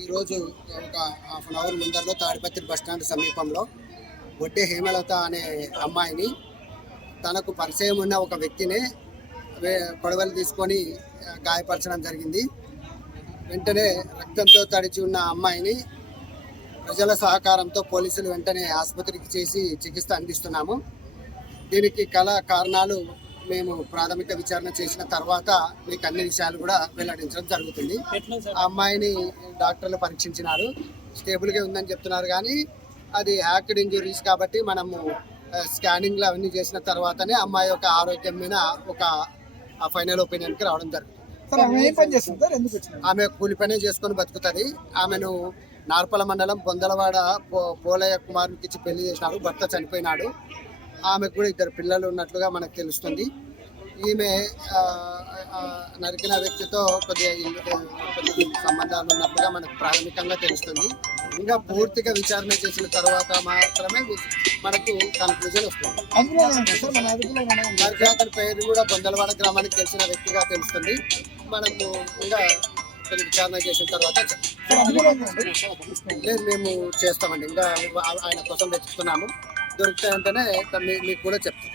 ఈరోజు ఒక half an hour ముందరలో తాడిపత్రి బస్టాండ్ సమీపంలో వడ్డే హేమలత అనే అమ్మాయిని తనకు పరిచయం ఉన్న ఒక వ్యక్తిని కొడవలు తీసుకొని గాయపరచడం జరిగింది. వెంటనే రక్తంతో తడిచి ఉన్న అమ్మాయిని ప్రజల సహకారంతో పోలీసులు వెంటనే ఆసుపత్రికి చేసి చికిత్స అందిస్తున్నాము. దీనికి కారణాలు మేము ప్రాథమిక విచారణ చేసిన తర్వాత మీకు అన్ని విషయాలు కూడా వెల్లడించడం జరుగుతుంది. ఆ అమ్మాయిని డాక్టర్లు పరీక్షించినారు, స్టేబుల్గా ఉందని చెప్తున్నారు. కానీ అది హ్యాక్డ్ ఇంజురీస్ కాబట్టి మనము స్కానింగ్లు అవన్నీ చేసిన తర్వాతనే అమ్మాయి యొక్క ఆరోగ్యం మీద ఒక ఫైనల్ ఒపీనియన్కి రావడం జరుగుతుంది. ఆమె కూలి పనే చేసుకొని బతుకుతుంది. ఆమెను నార్పల మండలం బొందలవాడ పోలయ్య కుమారునికి ఇచ్చి పెళ్లి చేసినారు. భర్త చనిపోయినాడు. ఆమెకు కూడా 2 పిల్లలు ఉన్నట్లుగా మనకు తెలుస్తుంది. ఈమె నరికిన వ్యక్తితో కొద్దిగా సంబంధాలు ఉన్నట్లుగా మనకు ప్రాథమికంగా తెలుస్తుంది. ఇంకా పూర్తిగా విచారణ చేసిన తర్వాత మాత్రమే మనకు కన్క్లూజన్ వస్తుంది. అతని పేరు కూడా బొందలవాడ గ్రామానికి తెలిసిన వ్యక్తిగా తెలుస్తుంది. మనము ఇంకా విచారణ చేసిన తర్వాత లేదు మేము చేస్తామండి. ఇంకా ఆయన కోసం వెతుకుతున్నాము. దొరికితే వెంటనే మీకు కూడా చెప్తాం.